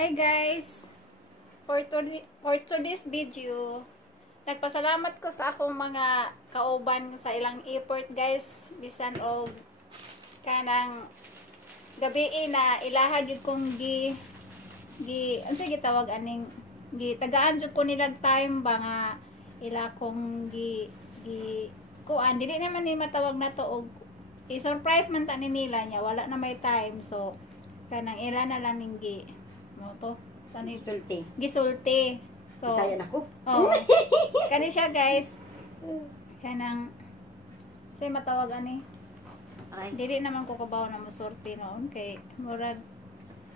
Hi guys! For today's video, nagpasalamat ko sa akong mga kauban sa ilang effort guys. Bisan og kanang gabi na ilahag yun kong ano sa gitawag aning tagaan jud ko nilag time ba nga ila kong kuan dili naman ni matawag na to og i-surprise man ta ni nila niya wala na may time, so kanang ila na lang ning mo to sani gisulti so Bisaya nako. oh kani siya guys kanang say matawag ani Ay. dili naman ko kabaw na mosorti noon kay murag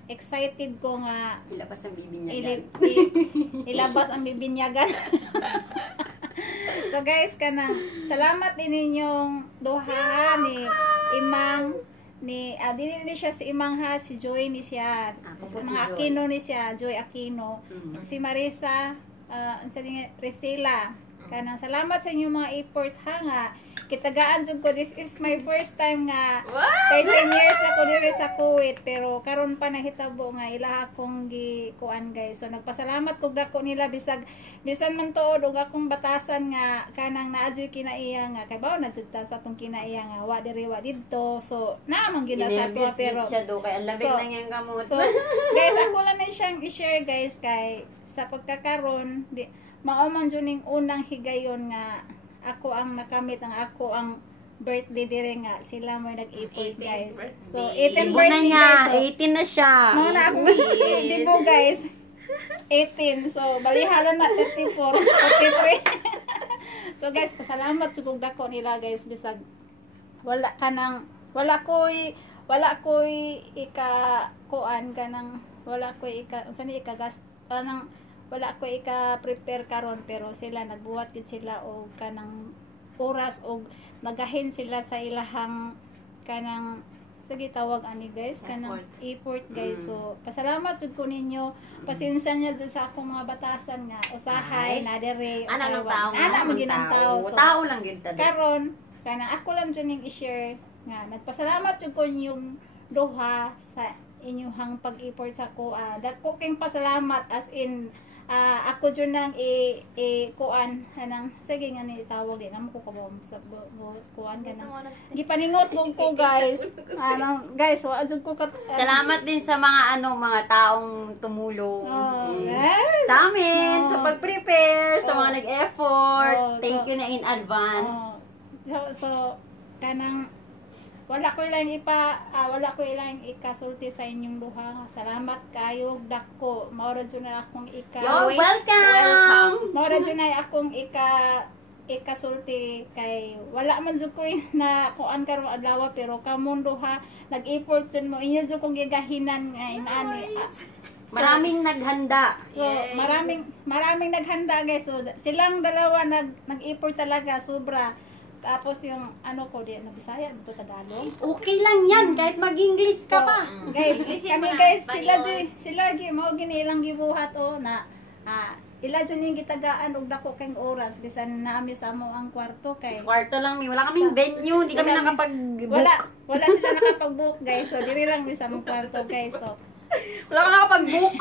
excited ko nga Ilabas ang bibinyagan. ilabas ang bibinyagan. So guys, kanang salamat din ninyong duha ni Imang ni dili siya si Imang ha, si Joy ni siya. Ako Si si mga Joy. Aquino ni siya, Joy Aquino. Si Marisa, sa Risela. Kanang salamat sa inyong mga effort ha nga. Kitagaan jud ko, this is my first time nga 13 years ako diri sa Kuwait, pero karon pa nahitabo nga ilaha akong gikuan guys. So nagpasalamat kog dako nila bisan man tuod og akong batasan nga kanang naadyoy kinaiya nga kay bawo na jud ta sa atong kinaiya nga wa diri wa didto. So naamang gina sa ato pero siya do kay ang labig So, lang yang gamot. so guys, ako lang na siyang i-share guys kay sa pagkakaroon mao man jud ning unang higayon nga ako ang nakamit ako ang birthday dire nga sila mo nag-effort guys. So 18th Libo na birthday niya, guys. 18 na siya. So, na ako libo guys. 18. So balihalan na 34, 43. So guys, pasalamat sugog dako nila guys bisag wala koy ika kuan kanang wala koy ika unsa ni ikagas kanang wala ko ika-prepare karon pero sila nagbuhat gid sila og kanang oras og nagahin sila sa ilahang kanang sige tawag ani guys kanang effort guys. So pasalamat jud ko ninyo, pasensya niya jud sa akong mga batasan nga usahay na dere Anak ng tao. ana man ginang tao. So Tao lang gid ta. karon kanang ako lang jud ning i-share nga nagpasalamat jud ko inyong duha sa inyong pag-effort sa ko. Dako kayong pasalamat as in ako dyan nang kuan anang sige nga ni tawag din amo ko kabaw sa kuan kanang gipaningot ko guys anang guys wa jud ko Salamat din sa mga mga taong tumulong. Yes. Sa amin, Oh. sa pag-prepare, sa mga nag-effort. Oh, Thank so- you na in advance. so kanang wala ko ilang ikasulti sa inyong duha. Salamat kayo dako. Maura jud na akong You're welcome. Maura jud na akong ikasulti kay wala man jud ko na kuan karon adlaw pero kamon duha nag-effort jud mo inyo jud kong gigahinan nga inani. Maraming naghanda. So, maraming naghanda guys. So, silang dalawa nag-effort talaga sobra. Tapos yung ko di na Bisaya dito Tagalog. Okay lang yan, kahit mag-English ka pa. Guys, kami guys sila mao gini ilang gibuhat na ila jud ning gitagaan og dako kang oras bisan naami sa amo ang kwarto kay Kwarto lang ni, wala kaming venue, hindi kami nakapag-book. wala sila nakapag-book guys. So diri lang mi sa among kwarto guys. So Wala ka nakapag-book.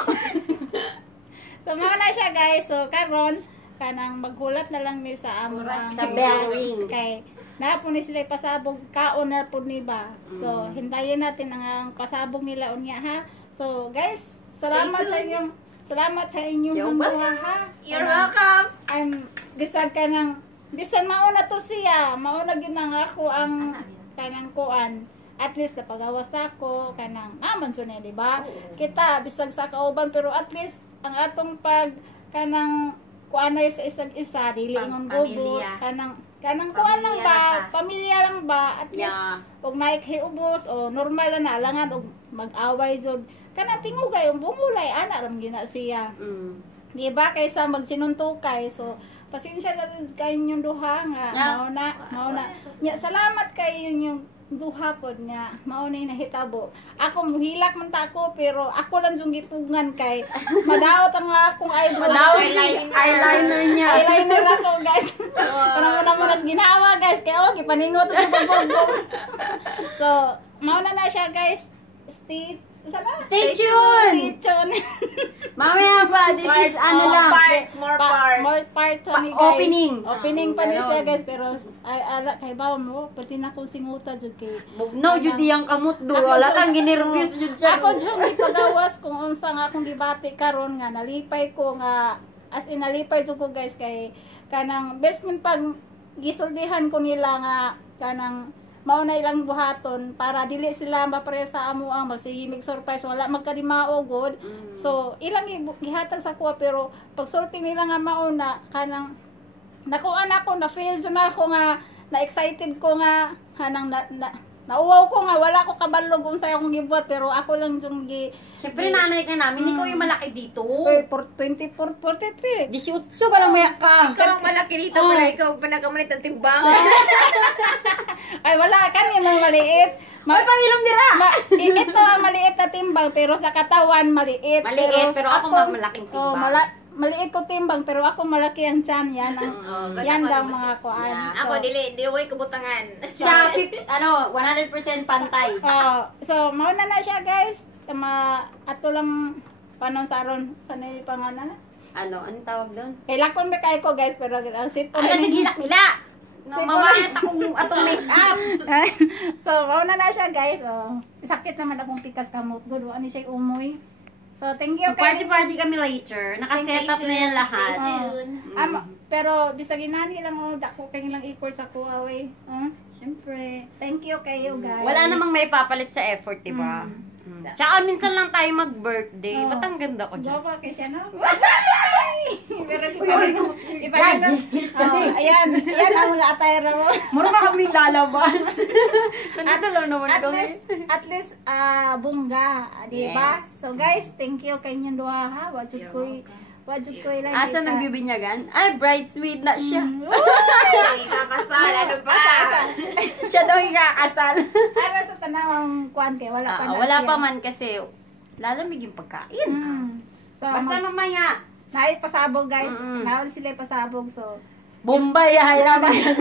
so mao na siya guys. So karon kanang maghulat na lang ni sa amo Sa bell ring. kay na po ni sila pasabog kaon na po ni ba. So hintayin natin ang pasabog nila unya ha. So guys, salamat sa inyong You're mga ha. You're welcome. I'm bisan mauna to siya, mauna gyud nang ako ang kanang kuan. At least napagawas ako kanang man jud na di ba? Kita bisag sa kauban pero at least ang atong kanang kuan ay sa isang isa dili ingon gubo kanang kuan lang ba pamilya lang ba at least og naikhiubos o normal na alangan og mag-away jud kanang tingugay bumulay ana ram gina siya di ba kaysa magsinuntukay. So pasensya na rin kayo yung duha nga mao na nya salamat kayo yung duha pod nga mao na nahitabo. Ako muhilak man ta ako pero ako lang jung gipugngan kay madaot ang akong eyebrow. Eyeliner niya. Eyeliner ako guys. Parang mo mas ginawa guys kay gipaningot sa bugbog. So mao na siya guys. Stay Stay tuned! Stay tuned. This is ano lang. More parts. More part pa ni guys. Opening. Opening pa ni Ganon. siya guys. Pero, ay, ala, kay bawa mo, pati na ko singuta jud kay. No, jud yang kamot do. Ako, Wala Jud, kang ginervyos jud siya. Ako jud ipagawas kung unsa nga akong gibati karon nga nalipay ko nga as in nalipay jud ko guys kay kanang best man pag gisuldihan ko nila nga kanang mao na ilang buhaton para dili sila mapare sa amo ang magsihimig surprise wala magkadimao god. So ilang gihatag sa kuha pero pag sulti nila nga mao na kanang nakuan ako na feel jud na ako nga na excited ko nga hanang nauwaw ko nga wala ko kabalog kung sa akong gibuhat pero ako lang yung Siyempre nanay ka namin, ikaw yung malaki dito. 24, 43. 18 pa lang mayak ka. Ikaw ang malaki dito, wala ikaw panagamanit ng timbang. Ay wala kani mang maliit. May pangilom dira. Ito ang maliit na timbang pero sa katawan maliit. Maliit, pero ako malaking timbang. Maliit ko timbang pero ako malaki ang tiyan yan. Yan lang mga kuan. Yeah. Ako, dili way kubutangan. Siya, 100% pantay. So mao na siya guys. Ato lang panon sa aron sa nili pangalan na. Ano, anong tawag doon? Kailakon ba kay ko guys pero ang sit Ano, sige, hilak nila. No, mamayat akong atong make-up. So, mauna na siya guys. Sakit naman akong pikas kamot. Good, ano siya umuwi. So, thank you. Party kami later. Naka-set up na yan lahat. Pero, bisag inani lang dako kay lang i-course ako away. Siyempre. Thank you kayo guys. Wala namang may papalit sa effort, diba? Tsaka minsan lang tayo mag-birthday. Ba't ang ganda ko dyan? Gaba kay siya no? Pero iparin kasi. Ayan ang mga attire mo. Mura pa kami lalabas. Nandito lang naman kami. At least bungga, di ba? Yes. So guys, thank you kay inyong duha ha. Wajud ko'y lang. Asa nagbibinyagan? Ay, bridesmaid na siya. Kakasal, ano pa? Siya daw ikakasal. Ay, sa tanawang kuan kay wala pa na Wala siya. pa man kasi lalamig yung pagkain. So, Basta mamaya. pasabog guys. Naon sila pasabog. So, Bombay, hay namin yan.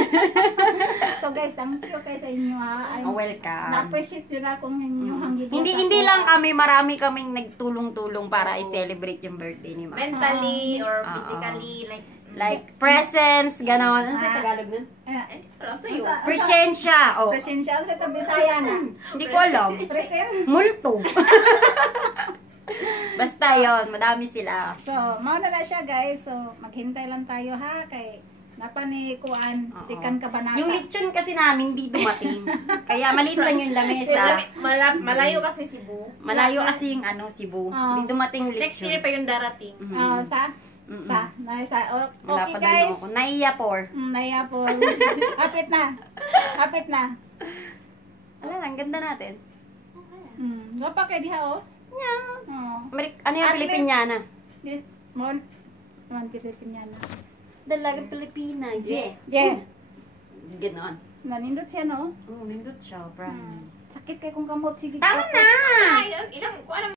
so guys, thank you kay sa inyo ha. Welcome. Na-appreciate yun akong inyong hanggibuhat. Hindi lang kami, marami kaming nagtulong-tulong para i-celebrate yung birthday ni Mama. Mentally or physically, Like presents, gano'n. Ano sa Tagalog nun? alam sa'yo. Presensya. Oh. Presensya sa Bisaya na. Hindi ko alam. Present. Multo. Basta yon, madami sila. So, mauna na siya guys. So, maghintay lang tayo ha kay napanikuan sikan kabanata. Yung lechon kasi namin di dumating. Kaya maliit lang yung lamesa. Malayo kasi Cebu. Malayo kasi yung Cebu. Di dumating yung Next year lechon. pa yung darating. Wala Okay pa guys. daw ako. Naiya por. Naya po. Hapit na. Hapit na. Wala lang, ganda natin. Wapa kay diha oh. Ano yung At Pilipiniana? Mon Pilipiniana. Dalaga Pilipina. Yeah. Yeah. Ganon. Nanindot siya no. Oh, nindot siya, promise. Sakit kay kung kamot sige. Tama na! Ay, ilang, kung alam